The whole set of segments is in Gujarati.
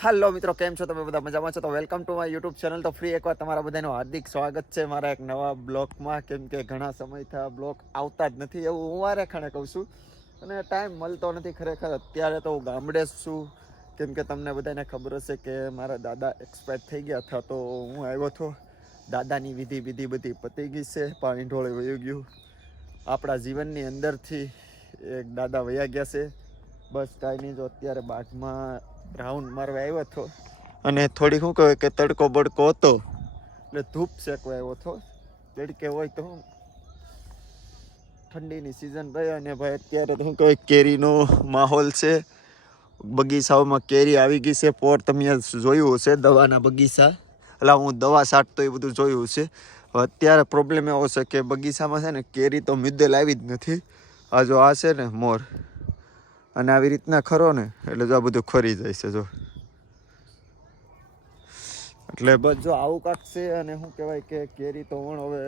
હાલો મિત્રો, કેમ છો તમે બધા? મજામાં છો? તો welcome to my YouTube channel તો ફ્રી એકવાર તમારા બધાનું હાર્દિક સ્વાગત છે મારા એક નવા બ્લોગમાં કેમ કે ઘણા સમયથી આ બ્લોગ આવતા જ નથી એવું હું વારે ખાણે કહું છું. અને ટાઈમ મળતો નથી ખરેખર. અત્યારે તો હું ગામડે જ છું. કેમ કે તમને બધાને ખબર હશે કે મારા દાદા એક્સપાયર થઈ ગયા હતા તો હું આવ્યો હતો. દાદાની વિધિ વિધિ બધી પતી ગઈ છે. પાણી ઢોળે વયું ગયું. આપણા જીવનની અંદરથી એક દાદા વયા ગયા છે. બસ કાંઈ નહીં, જો અત્યારે બાગમાં રાઉન્ડ મારવા આવ્યો હતો. અને થોડી શું કહેવાય કે તડકો બડકો હતો. એટલે ધૂપ શેકવા આવ્યો હતો. તડકે હોય તો ઠંડીની સિઝન ભાઈ અને ભાઈ અત્યારે તો શું કહેવાય કેરીનો માહોલ છે. બગીચાઓમાં કેરી આવી ગઈ છે. પોર તમે જોયું હશે દવાના બગીચા. એટલે હું દવા છાંટતો એ બધું જોયું છે અત્યારે પ્રોબ્લેમ એવો છે કે બગીચામાં છે ને કેરી તો મિદ્દેલ આવી જ નથી. આ જો આ છે ને મોર. અને આવી રીતના ખરો ને, એટલે જો આ બધું ખરી જાય છે, જો. એટલે બસ જો આવું કાંક છે અને શું કહેવાય કે કેરી તો વણ હવે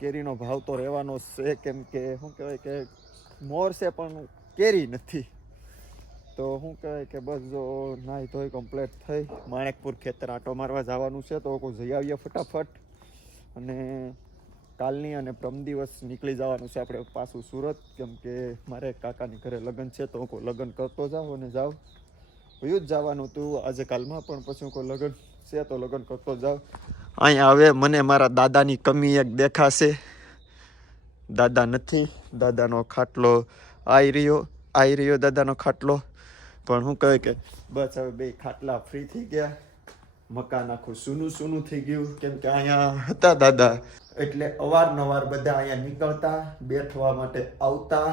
કેરીનો ભાવ તો રહેવાનો છે, કેમ કે શું કહેવાય કે મોર છે પણ કેરી નથી. તો શું કહેવાય કે બસ જો નાહી ધોઈ કમ્પ્લીટ થઈ. માણેકપુર ખેતર આંટો મારવા જવાનું છે, તો કોઈ જઈ આવીએ ફટાફટ. અને કાલની અને પ્રમ દિવસ નીકળી જવાનું છે આપણે પાછું સુરત, કેમ કે મારે કાકાની ઘરે લગ્ન છે, તો હું લગ્ન કરતો જાઉં અને જાઉં. હું જ જવાનું હતું આજે કાલમાં પણ પછી હું કોઈ લગ્ન છે તો લગ્ન કરતો જાઉં. અહીંયા હવે મને મારા દાદાની કમી એક દેખાશે. દાદા નથી, દાદાનો ખાટલો આવી રહ્યો આવી રહ્યો દાદાનો ખાટલો. પણ હું કહે કે બસ હવે બે ખાટલા ફ્રી થઈ ગયા. મકાન આખું સૂનું સૂનું થઈ ગયું. કેમ કે અહીંયા હતા દાદા. એટલે અવારનવાર બધા અહીંયા નીકળતા બેઠવા માટે આવતા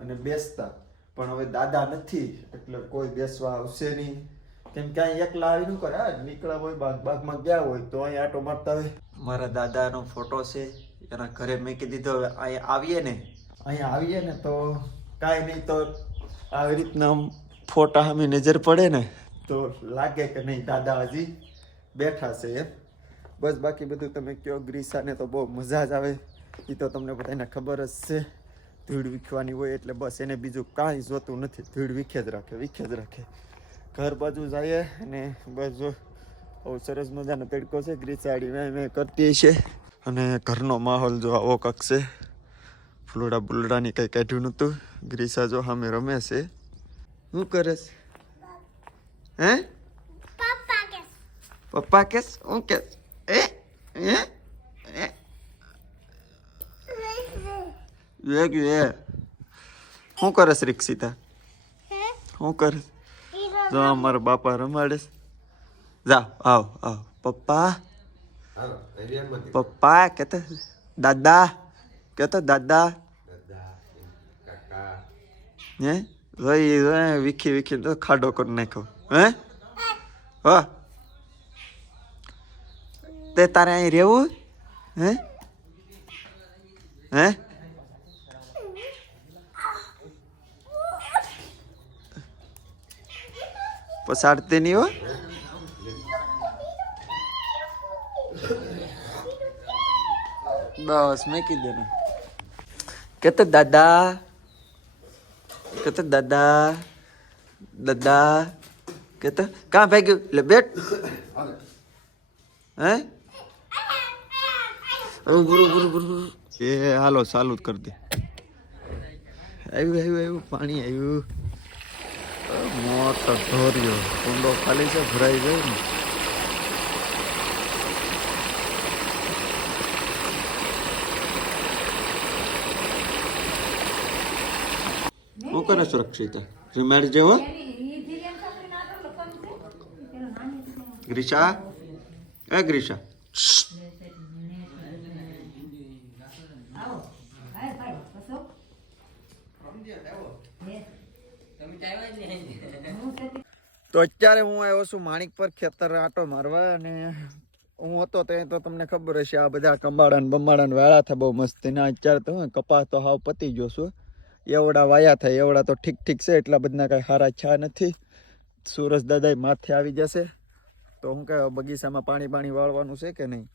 અને બેસતા. પણ હવે દાદા નથી એટલે કોઈ બેસવા આવશે નહીં. કેમ કે અહીં એકલા આવી નું કરે? નીકળ્યા હોય બાગ બાગમાં ગયા હોય તો અહીંયા આટો મારતા હોય. મારા દાદાનો ફોટો છે એના ઘરે મેકી દીધો. હવે અહીંયા આવીએ ને. અહીંયા આવીએ ને તો કાંઈ નહીં તો આવી રીતના ફોટા સામે નજર પડે ને. તો લાગે કે નહીં દાદા હજી બેઠા છે. એમ બસ બાકી બધું તમે કયો ગ્રીસાને તો બહુ મજા જ આવે. એ તો તમને બધાને ખબર જ છે. ધૂળ વીખવાની હોય એટલે બસ એને બીજું કાંઈ જોતું નથી. ધૂળ વીખે જ રાખે, વીખે જ રાખે. ઘર બાજુ જઈએ અને બસ જો, બહુ સરસ મજાનો તડકો છે. ગ્રીસાડી મેં મેં કરતી છે અને ઘરનો માહોલ જો આવો કાંક છે. ફૂલડા બુલડાની કંઈ કાઢ્યું નહોતું. ગ્રીસા જો સામે રમે છે. શું કરે છે? હે. પપ્પા કેસ શું કેસ એ એ એ એ શું કરે છે રીક્ષિતા શું કરે છે? જો અમારા બાપા રમાડે જા આવ આવ પપ્પા પપ્પા કહેતા દાદા કહેતો દાદા હે જોઈ જોઈ વીખી વીખી તો ખાડો કરી નાખ્યો હે હો તે તારે અહીં રહેવું? હે? હે? પસાડતી નહીં હો. બસ મેં કીધું ને. કેતો દાદા? કેતો દાદા? દાદા? કેતો કાં ભાગ્યું? એટલે બેટ. હે? અરે ગુરુ ગુરુ ગુરુ એ હાલો ચાલુ જ કરી દે. આવ્યું આવ્યું આવ્યું પાણી આવ્યું. મોટો ધોર્યો. કુંડો ખાલી છે ભરાઈ ગયો ને. શું કરે સુરક્ષિતા? રિમાઇન્ડ જેવો ગ્રીષા એ ગ્રીશા. તો અત્યારે હું આવ્યો છું માણિક પર ખેતર આટો મારવા અને હું હતો તે તો તમને ખબર હશે, આ બધા કંબાળા ને ને વાળા થાય બહુ મસ્ત. એના અત્યારે તો કપાસ તો હાવ પતી ગયો છું. એવડા વાયા થાય, એવડા તો ઠીક ઠીક છે, એટલા બધા કાંઈ સારા છા નથી. સુરજ દાદા માથે આવી જશે. તો હું કહે બગીચામાં પાણી પાણી વાળવાનું છે કે નહીં?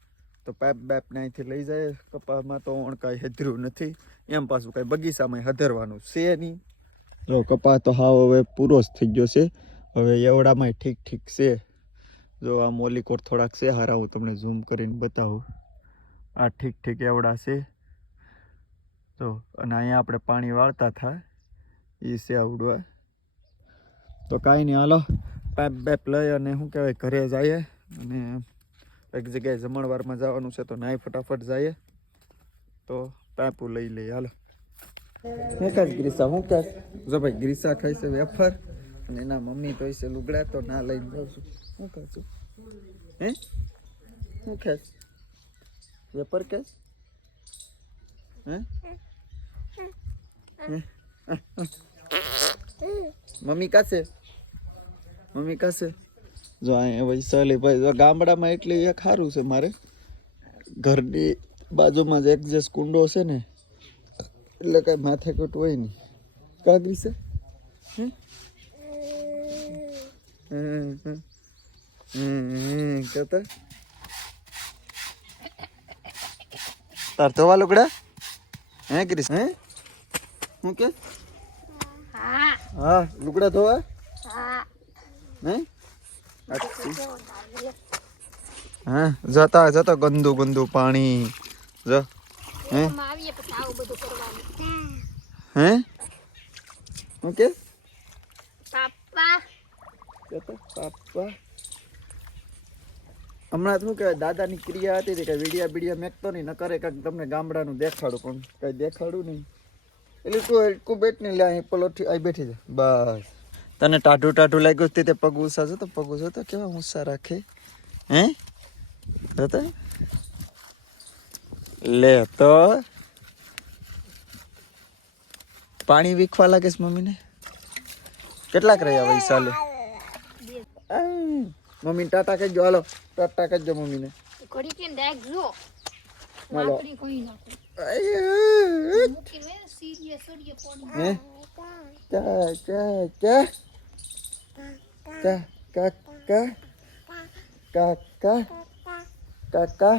તો પાઇપ બાઇપ ને અહીંથી લઈ જાય. કપાસમાં તો ઓણ કાંઈ હધર્યું નથી. એમ પાછું કાંઈ બગીચામાં હધરવાનું છે નહીં. જો કપાસ તો હાવ હવે પૂરો જ થઈ ગયો છે. હવે એવડામાં ઠીક ઠીક છે. જો આ મોલિકોર થોડાક છે હારા હું તમને ઝૂમ કરીને બતાવું. આ ઠીક ઠીક એવડા છે. તો અને અહીંયા આપણે પાણી વાળતા થાય એ છે આવડવા તો કાંઈ નહીં હાલો. પાઇપ બેપ લઈ અને શું કહેવાય ઘરે જઈએ. અને એક જગ્યાએ જમણવારમાં જવાનું છે તો નાય ફટાફટ જઈએ. તો પાઇપું લઈ લઈએ હાલો. શું કહે ગ્રીસા શું કહે જો ભાઈ ગ્રીસા ખાઈ છે વેફર. અને એના મમ્મી છે લુગડા તો ના લઈને જાઉં છું. શું કહે છું? હે? શું ખેસ વેપર કેસ હે? હે? મમ્મી કાશે મમ્મી કાશે જો અહીંયા વૈશાલી ભાઈ જો ગામડામાં એટલી એક સારું છે મારે. ઘરની બાજુમાં જ એક્ઝેસ કુંડો છે ને, એટલે કાંઈ માથે કટ હોય નહીં. કાગરી છે? હમ? તાર ધોવા લુકડા હે ક્રિસ હે? હું કે? હા હા લુકડા ધોવા? હા હે? હા, જતા જતા ગંદુ ગંદુ પાણી. જો, હે? હે? હું કે? પાપા. પાપા હમણાં શું કહેવાય, દાદાની ક્રિયા હતી કઈ વિડિયા બીડિયા મેકતો નહીં ન કરે કાંઈક તમને ગામડાનું દેખાડું, પણ કઈ દેખાડું નહીં. એટલે તું એટલું બેઠ નહીં લે અહીં પલોઠી, અહીં બેઠી જા. બસ. તને ટાઢું ટાઢું લાગ્યું તે પગ ઉસા છે તો પગ ઉસા તો કેવા ઊંસા રાખે? હે? જોતા લે તો. પાણી વીખવા લાગે છે મમ્મીને? કેટલાક રહ્યા વૈશાલે મમ્મી ટાટા કહેજો હાલો. ટાટા કહેજો મમ્મીને ઘડી કેમ રાખજો હાલો. લાકડી કોઈ નાખો સડીએ પડી ચા ચા ચા ચા કાકા કા કા કા કાકા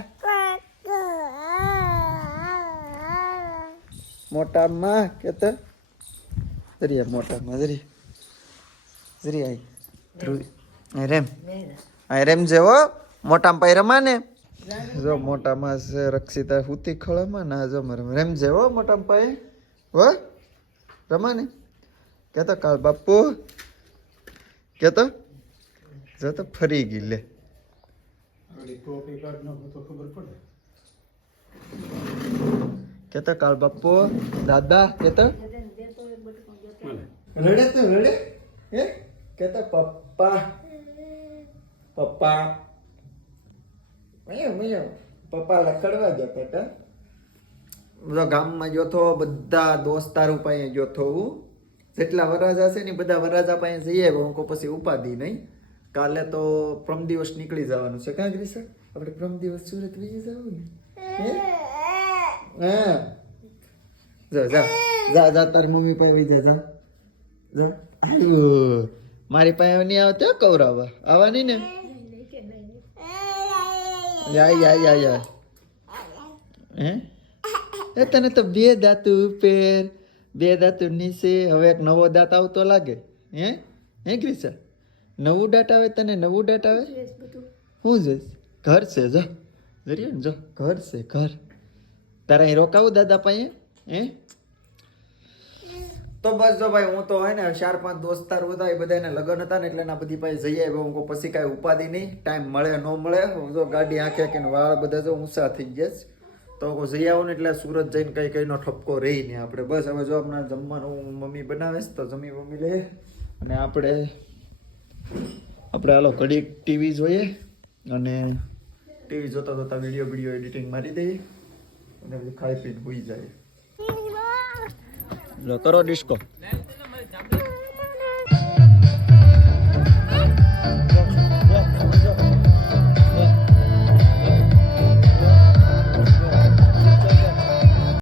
મોટા માં કેતો? જરી મોટા માં જરી જરી આઈ. ધ્રુવી. રેમ રેમ જેવો મોટા પાઈ રમાને જો મોટા માં છે રક્ષિતા હુતી ખળામાં ના જો રેમ જેવો મોટા પાઈ હો, રમાને. કેતો કાલ બાપુ. કેતો? જો તો ફરી ગઈ લે. કેતો કાલ બાપુ. દાદા, કેતો? રડે તો, રડે. હે? કેતો પપ્પા. પપ્પા. પપ્પા લખડવા જતો તો બધા ગામમાં જોતો બધા દોસ્તારો પાસે જોતો હું. જેટલા વરરાજા છે ને બધા વરાજા પાસે જઈએ હું કહું પછી ઉપાધિ નહીં. કાલે તો પ્રમ દિવસ નીકળી જવાનું છે. કાં ગ્રીસા? આપણે પ્રમ દિવસ સુરત બીજે જવું ને? હા? જા જા. જા જા તારી મમ્મી પાસે વહી જા જા. જા. મારી પાસે નહીં આવતો કૌરવ. આવવાની ને? યા યાય યાય યાય હે? એ તને તો બે દાંત ઉપર, બે દાંત નીચે, હવે એક નવો દાંત આવતો લાગે. હે? હે ક્રિસા? નવું દાંત આવે તને નવું દાંત આવે? શું છે ઘર છે, જો. જરીએ ને જો. ઘર છે, ઘર. તારા અહીં રોકાવું દાદા પાસે? હે? તો બસ જો ભાઈ, હું તો હોય ને ચાર પાંચ દોસ્તાર હતા એ બધા એને લગ્ન હતા ને એટલે એના બધી પાસે જઈ આવ્યો. હું પછી કાંઈ ઉપાધિ નહીં, ટાઈમ મળે ન મળે. હું જો ગાડી આંખે કે વાળ બધા જો ઊંચા થઈ ગયા તો હું જઈ આવું ને એટલે સુરત જઈને કઈ કઈનો ઠપકો રહી નહીં આપણે. બસ હવે જો આપણે જમવાનું મમ્મી બનાવેશ તો જમી મમ્મી લે. અને આપણે આપણે હાલો ઘડી ટીવી જોઈએ અને ટીવી જોતા જોતા વીડિયો વીડિયો એડિટિંગ મારી દઈએ. અને ખાઈ પીને ભૂઈ જાય. લો કરો ડિસ્કો